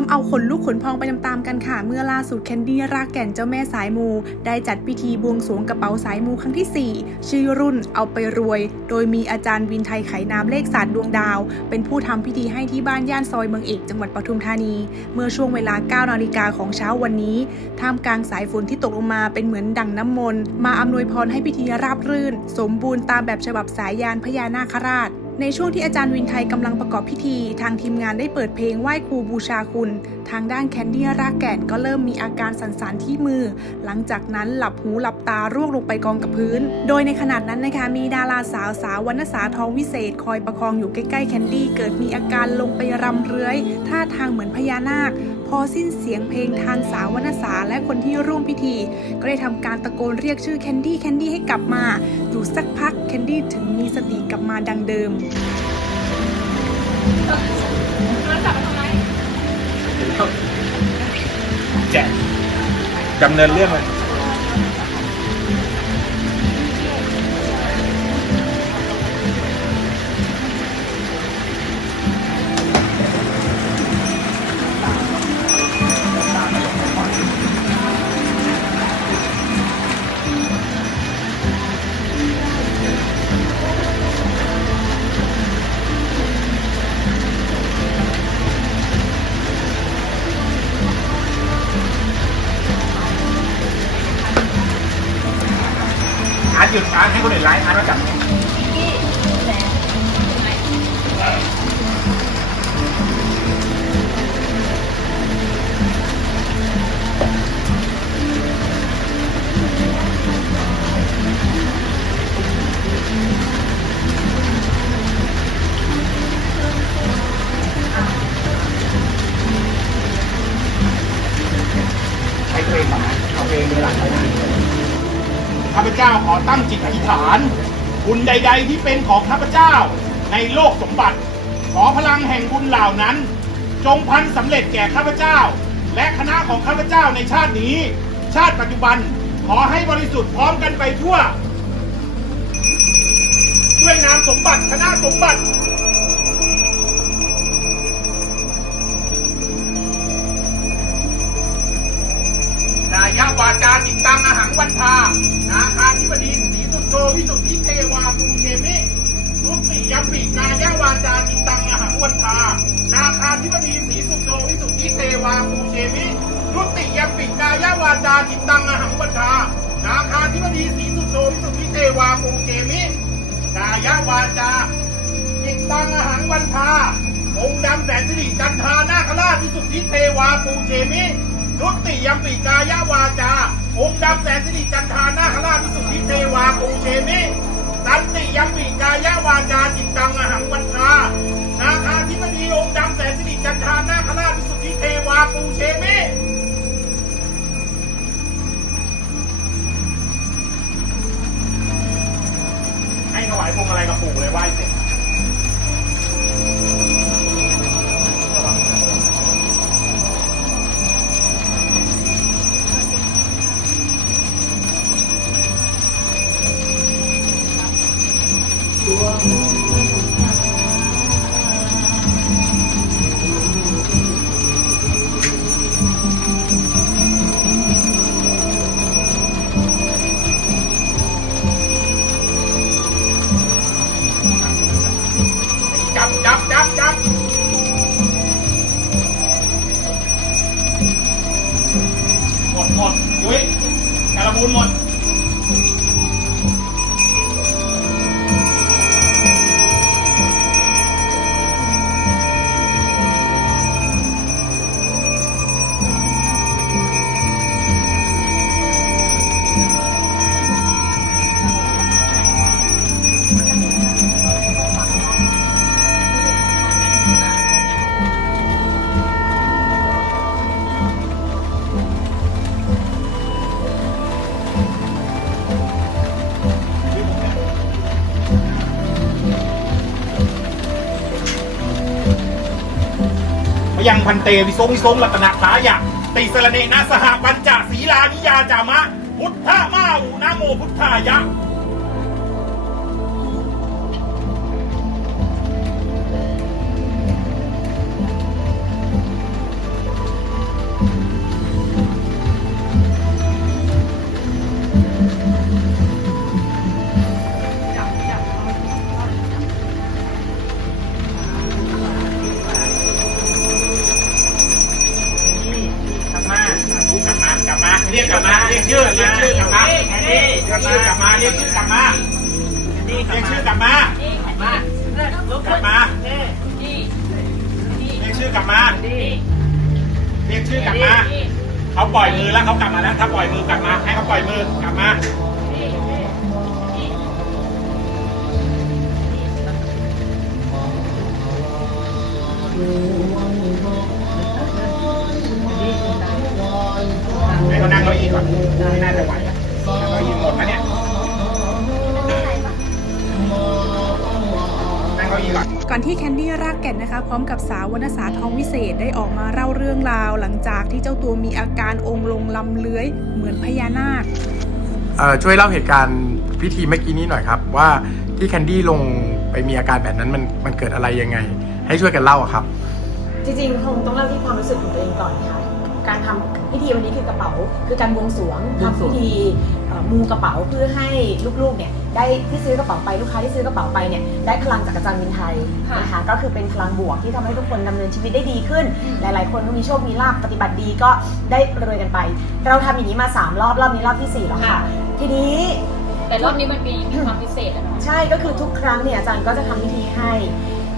ทำเอาขนลุกขนพองไปตามๆกันค่ะ เมื่อล่าสุดแคนดี้รากแก่นเจ้าแม่สายมู ได้จัดพิธีบวงสรวงกระเป๋าสายมูครั้งที่ 4 ชื่อรุ่นเอาไปรวย โดยมีอาจารย์วินไทยไขนามเลขศาสตร์ดวงดาว เป็นผู้ทำพิธีให้ที่บ้านย่านซอยเมืองเอกจังหวัดปทุมธานี เมื่อช่วงเวลา 9 นาฬิกาของเช้าวันนี้ ท่ามกลางสายฝนที่ตกลงมาเป็นเหมือนดังน้ำมนต์มาอำนวยพรให้พิธีราบรื่น สมบูรณ์ตามแบบฉบับสายยานพญานาคราช ในช่วงที่อาจารย์วินไทยกำลังประกอบพิธี ทางทีมงานได้เปิดเพลงไหว้ครูบูชาคุณ ทางด้านแคนดี้รากแก่นก็เริ่มมีอาการสั่นๆที่มือ หลังจากนั้นหลับหูหลับตาร่วงลงไปกองกับพื้น โดยในขณะนั้นนะคะมีดาราสาวสาววรรณสาทองวิเศษ คอยประคองอยู่ใกล้ๆแคนดี้เกิดมีอาการลงไปรำเรื้อยท่าทางเหมือนพญานาค พอสิ้นเสียงเพลงทางสาววรรณสาและคนที่ร่วมพิธี ก็ได้ทำการตะโกนเรียกชื่อแคนดี้แคนดี้ให้กลับมา อยู่สักพักแคนดี้ถึงมีสติกลับมาดังเดิมแจกดำเนินเรื่องเลย คนอื่นไลฟ์อาร์ตมาจับใช้เพลงก่อนนะเอาเพลงเวลาใช้เพลง ข้าพเจ้าขอตั้งจิตอธิษฐานบุญใด ๆ ที่เป็นของข้าพเจ้าในโลกสมบัติ ขอพลังแห่งบุญเหล่านั้น จงพันสำเร็จแก่ข้าพเจ้า และคณะของข้าพเจ้าในชาตินี้ ชาติปัจจุบันขอให้บริสุทธิ์พร้อมกันไปทั่ว ด้วยนามสมบัติคณะสมบัติายาวาจาจิตตังอหังวันทานาคาธิบดีสีสุดโตวิสุทธิเทวาภูเชมิทุติยมปิกายาวาจาจิตตังอหังวันทานาคาธิบดีสีสุดโตวิสุทธิเทวาภูเชมิทุติยมปิกายาวาจาจิตตังอหังวันทานาคาธิบดีสีสุดโตวิสุทธิเทวาภูเชมิกายาวาจาจิตตังอหังวันทาองค์ดำแสนสิริจันทานาคราชวิสุทธิเทวาปูเชมิ นุติยมปิกายาวาจา องค์ดำแสนสิริจันทานาคราชวิสุทธิเทวาปูเชมิตันติยมปิกายาวาจาจิตตังอหังวันทานาคาธิบดีองค์ดำแสนสิริจันทานาคราชวิสุทธิเทวาปูเชมิให้ถวายพวงมาลัยกับปู่เลยไหว้เสร็จ ยังพันเตวิทรงวิทรงรัตนาสายะติสรเนนะสหปัญจศีลานิยาจามะ พุทธมาอุนะโมพุทธายะ ชื่อเรียกชื่อกลับมาเรียกชื่อกลับมาเรียกชื่อกลับมาเรียกชื่อกลับมามากลับมาเรียกชื่อกลับมาเรียกชื่อกลับมาเขาปล่อยมือแล้วเขากลับมาแล้วถ้าปล่อยมือกลับมา ให้เขาปล่อยมือกลับมาใเขานั่งเก้าอี้ก่อนไม่น่าจะไหวอะนั่งเก้าอี้หมดนะเนี่ยนั่งเก้าอี้ก่อนก่อนที่แคนดี้รากแก่นนะคะ พร้อมกับสาววรรณสาทองวิเศษได้ออกมาเล่าเรื่องราว หลังจากที่เจ้าตัวมีอาการองค์ลงลำเลื้อยเหมือนพญานาคเอ่อช่วยเล่าเหตุการณ์พิธีเมื่อกี้นี้หน่อยครับ ว่าที่แคนดี้ลงไปมีอาการแบบนั้นมันมันเกิดอะไรยังไง ให้ช่วยกันเล่าอะครับ จริงๆคงต้องเล่าที่ความรู้สึกของตัวเองก่อนค่ะ การทำพิธีวันนี้คือกระเป๋า คือการบวงสรวงทำพิธีเอ่อมูกระเป๋าเพื่อให้ลูกๆเนี่ยได้ที่ซื้อกระเป๋าไปลูกค้าที่ซื้อกระเป๋าไปเนี่ยได้พลังจากอาจารย์วินไทยนะคะก็คือเป็นพลังบวกที่ทำให้ทุกคนดำเนินชีวิตได้ดีขึ้น หลายๆ คนก็มีโชคมีลาภปฏิบัติดีก็ได้รวยกันไป เราทำอย่างนี้มาสามรอบรอบนี้รอบที่สี่แล้วค่ะ ทีนี้แต่รอบนี้มันมีมีความพิเศษอะเนาะใช่ก็คือทุกครั้งเนี่ยอาจารย์ก็จะทำพิธีให้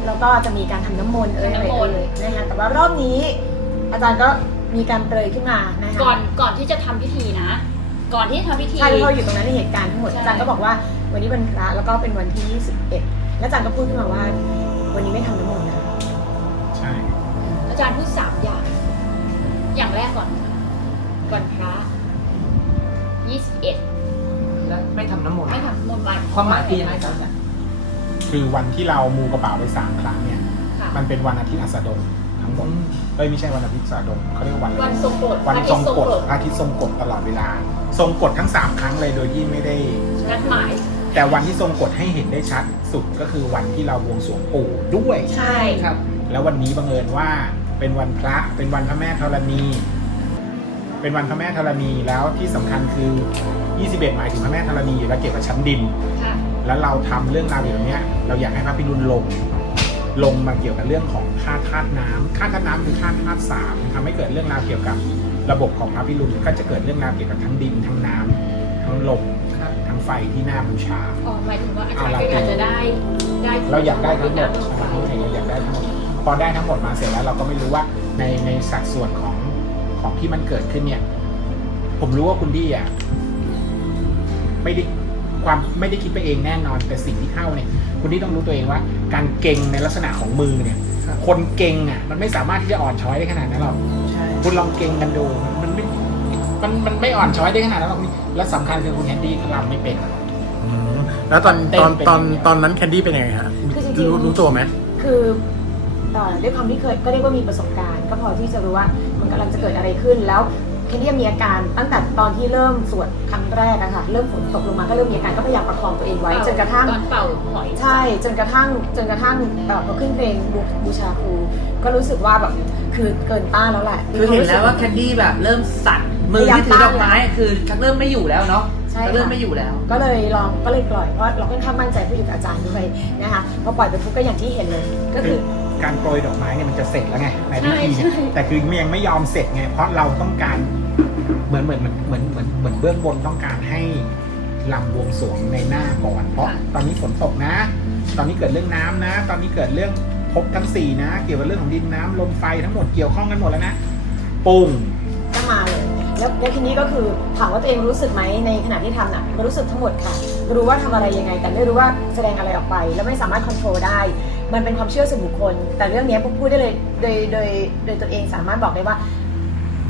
แล้วก็จะมีการทำน้ำมนต์เอ่ยอะไรน้ำมเอ่นต์ยนะคะแต่ว่ารอบนี้อาจารย์ก็ มีการเปรยขึ้นมานะคะก่อนก่อนที่จะทำพิธีนะ ก่อนที่จะทำพิธี ใช่เพราะเราอยู่ตรงนั้นในเหตุการณ์ทั้งหมดใช่ อาจารย์ก็บอกว่าวันนี้วันพระแล้วก็เป็นวันที่ 21 แล้วอาจารย์ก็พูดขึ้นมาว่า วันนี้ไม่ทำน้ำมนต์นะใช่ อาจารย์พูดสามอย่าง อย่างแรกก่อน วันพระยี่สิบเอ็ดแล้วไม่ทำน้ำมนต์ไม่ทำมนต์วันความหมายคือยังไงครับเนี่ยคือวันที่เรามูกระเป๋าไปสามครั้งเนี่ย ค่ะ มันเป็นวันอาทิตย์อัสดง ทั้งหมดเอ้ยไม่ใช่วันอาทิตย์อัสดงเขาเรียกว่าวันอะไรวันทรงกฎวันทรงกฎพพระระอาทิตย์ทรงกฎตลอดเวลา ทรงกฎทั้งสามครั้งเลยโดยที่ไม่ได้ นัดหมาย แต่วันที่ทรงกฎให้เห็นได้ชัดสุดก็คือวันที่เราบวงสรวงปู่ด้วย ใช่ครับ แล้ววันนี้บังเอิญว่าเป็นวันพระเป็นวันพระแม่ธรณี เป็นวันพระแม่ธรณีแล้วที่สำคัญคือ 21 หมายถึงพระแม่ธรณีอยู่แล้วเกี่ยวกับชั้นดิน ค่ะ แล้วเราทำเรื่องราวอย่างเนี้ย เราอยากให้พระพิรุณลง ลงมาเกี่ยวกับเรื่องของค่าธาตุน้ำค่าธาตุน้ำคือค่าธาตุสามทำให้เกิดเรื่องราวเกี่ยวกับระบบของพระพิรุณก็จะเกิดเรื่องราวเกี่ยวกับทั้งดินทั้งน้ำทั้งลมครับทั้งไฟที่น่าบูชาอ๋อหมายถึงว่าอาจารย์ก็อยากจะได้ได้เราอยากได้ทั้งหมดน้ำลงไปใช่เราอยากได้ทั้งหมดพอได้ทั้งหมดมาเสร็จแล้วเราก็ไม่รู้ว่าในในสัดส่วนของของที่มันเกิดขึ้นเนี่ย ผมรู้ว่าคุณดี้อะไม่ได้ความไม่ได้คิดไปเองแน่นอนแต่สิ่งที่เข้าเนี่ย คุณดี้ต้องรู้ตัวเองว่า การเก่งในลักษณะของมือเนี่ยครับคนเก่งอะ มันไม่สามารถที่จะอ่อนช้อยได้ขนาดนั้นหรอกใช่คุณลองเก่งกันดูมันไม่มันมันไม่อ่อนช้อยได้ขนาดนั้นหรอกและสำคัญคือคุณแคนดี้รำไม่เป็นอืมแล้วตอนเต้นตอนเป็นตอนยังไงตอนนั้นแคนดี้เป็นยังไงฮะคือจริงๆรู้รู้ตัวไหมคือเอ่อด้วยความที่เคยก็เรียกว่ามีประสบการณ์ ก็พอที่จะรู้ว่ามันกำลังจะเกิดอะไรขึ้นแล้ว แคนดี้มีอาการตั้งแต่ตอนที่เริ่มสวดครั้งแรกอะค่ะเริ่มฝนตกลงมาก็เริ่มมีอาการก็พยายามประคองตัวเองไว้จนกระทั่งตอนเป่าหอยใช่จนกระทั่งจนกระทั่งเอ่อพอขึ้นเพลงบูบูชาครูก็รู้สึกว่าแบบคือเกินต้านแล้วแหละคือเห็นแล้วว่าแคนดี้แบบเริ่มสั่นมือที่ถือดอกไม้คือชักเริ่มไม่อยู่แล้วเนาะใช่ชักค่ะเริ่มไม่อยู่แล้ว ก็เลยลองก็เลยปล่อยเพราะเราค่อนข้างมั่นใจผู้อยู่กับอาจารย์ด้วยนะคะพอปล่อยไปปุ๊บก็อย่างที่เห็นเลย ก็คือ การโปรยดอกไม้เนี่ยมันจะเสร็จแล้วไงในพิใช่ธีเนี่ยใช่ แต่คือมันยังไม่ยอมเสร็จไงเพราะเราต้องการเหมือนเหมือนเหมือนเหมือนเหมือนเหมือนเบื้องบนต้องการให้ลำบวงสรวงในหน้าก่อนเพราะตอนนี้ฝนตกนะ ตอนนี้เกิดเรื่องน้ำนะ ตอนนี้เกิดเรื่องภพทั้งสี่นะ เกี่ยวกับเรื่องของดินน้ำลมไฟทั้งหมดเกี่ยวข้องกันหมดแล้วนะปุ้งก็มาเลยแล้วแล้วทีนี้ก็คือถามว่าตัวเองรู้สึกไหมในขณะที่ทำน่ะรู้สึกทั้งหมดค่ะ รู้ว่าทำอะไรยังไง แต่ไม่รู้ว่าแสดงอะไรออกไป แล้วไม่สามารถควบคุมได้ มันเป็นความเชื่อส่วนบุคคล แต่เรื่องนี้ผมพูดได้เลยโดยโดยโดยตัวเองสามารถบอกได้ว่า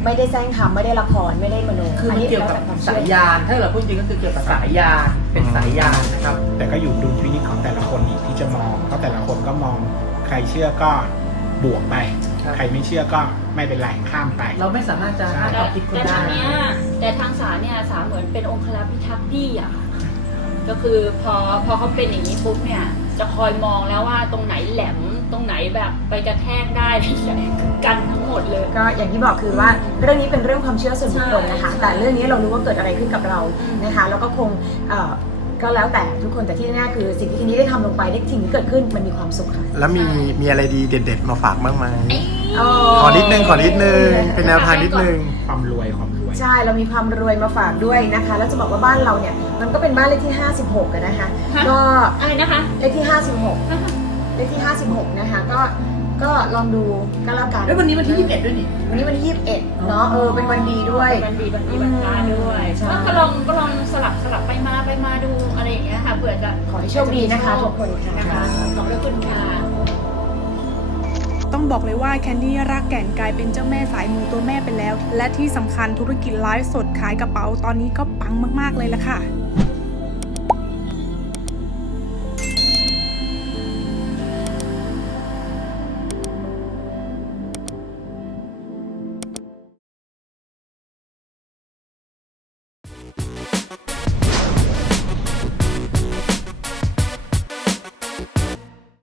ไม่ได้แซงทำไม่ได้ละครไม่ได้มโนคือมันเกี่ยวกับแล้แต่ความสาเชื่ยอยานถ้าเราพูดจริงก็คือเกี่ยวกับสายยานเป็นสายยานนะครับ แต่ก็อยู่ดุลพินิจของแต่ละคนอีกที่จะมองเพราะแต่ละคนก็มองใครเชื่อก็บวกไปครับใครไม่เชื่อก็ไม่เป็นไรข้ามไป เราไม่สามารถจะห้ามคแต่วามคิดคนแต่ได้ทางเนี้ยแต่ทางศาลเนี่ยศาลเหมือนเป็นองครักษ์พิทักษ์ดี้อะค่ะก็คือพอพอเขาเป็นอย่างนี้ปุ๊บเนี่ย จะคอยมองแล้วว่าตรงไหนแหลมตรงไหนแบบไปกระแทกได้กันทั้งหมดเลย ก็อย่างที่บอกคือว่าเรื่องนี้เป็นเรื่องความเชื่อส่วนบุคคลนะคะใช่แต่เรื่องนี้เรารู้ว่าเกิดอะไรขึ้นกับเราอืมนะคะแล้วก็คงเอ่อก็แล้วแต่ทุกคนแต่ที่แน่ๆคือสิ่งที่ทีนี้ได้ทำลงไปได้สิ่งที่เกิดขึ้นมันมีความสุขค่ะแล้วมีมีอะไรดีเด็ดๆมาฝากบ้างไหมอโอ้ขอนิดนึงขอนิดนึงเป็นแนวทางนิดนึงความรวยความร วย ใช่เรามีความรวยมาฝากด้วยนะคะแล้วจะบอกว่าบ้านเราเนี่ยมันก็เป็นบ้านเลขที่ 56กันนะคะ ฮะ ก็อะไรนะคะ เลขที่ 56 เลขที่ 56 นะคะ ก็ก็ลองดูก็แล้วกันแล้ววันนี้วันที่ 21 ด้วยนี่ วันนี้วันที่21เนาะเออเป็นวันดีด้วยวันดีวันดีวันพระด้วยใช่ ก็ก็ลองก็ลองสลับสลับไปมาไปมาดูอะไรอย่างเงี้ยค่ะเผื่อจะขอให้โชคดีนะคะทุกคนค่ะ นะคะขอบพระคุณค่ะ ต้องบอกเลยว่าแคนดี้รักแก่นกลายเป็นเจ้าแม่สายมูตัวแม่ไปแล้ว และที่สำคัญธุรกิจไลฟ์สดขายกระเป๋าตอนนี้ก็ปังมากๆเลยล่ะค่ะ